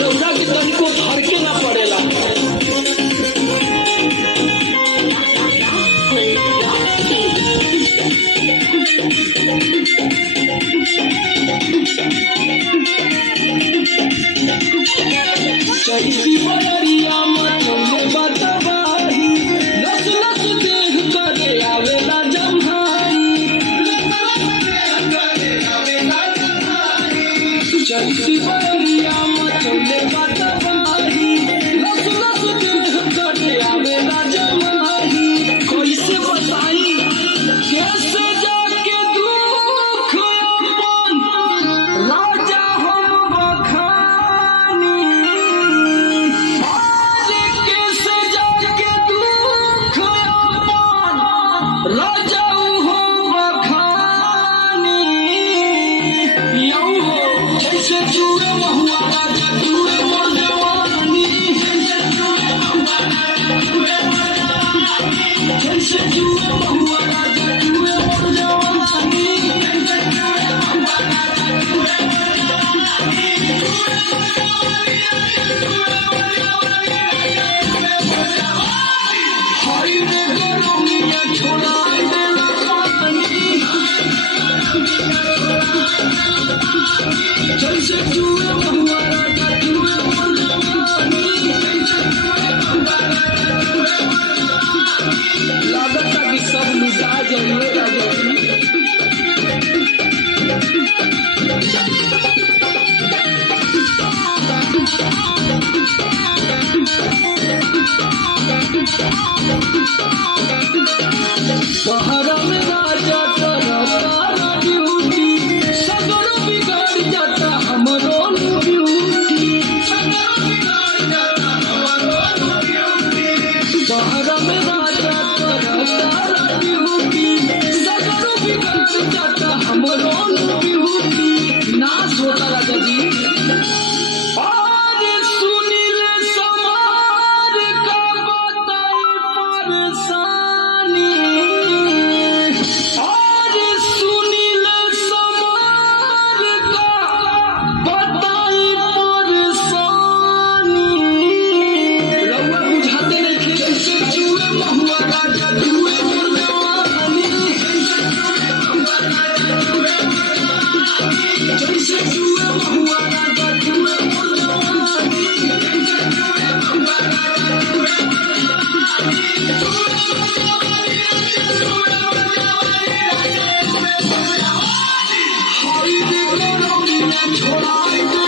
रौदा के तनिको धड़के ना पड़ेला। चैती बयरिया मचौले बतवाही, लस लस देह करे आवेला जम्हाई। चैती बयरिया मचौले बतवाही, लस लस देह करे आवेला जम्हाई। कैसे बताई कैसे जाके दुख अपन राजा हम बखानी। आज कैसे जाके दुख अपन राजा हो बखानी। यौ हो जैसे जुए महुआ राजा जुए मोर जवानी। जैसे जुए महुआ राजा जुए मोर जवानी। हाय रे गरमिया छोड़ाई देला पानी। जैसे जुए महुआ राजा जुए मोर जवानी। लागता कि सब लुटा जाइए राजा जी। शहर में राजा तरफ ड्यूटी, सगरो बिगड़ जाता हमरो ड्यूटी। शहर में राजा तरफ ड्यूटी, सगरो बिगड़ जाता हमरो ड्यूटी। नाश होता राजा जी। और सुनील समार का बताई परेशानी। और सुनील समार का बताई परेशानी। रउआ बुझाते नइखे जैसे जुए महुआ राजा जुए मोर जवानी। जैसे जुए महुआ राजा जुए मोर जवानी। हाय रे गरमिया छोड़ाई दे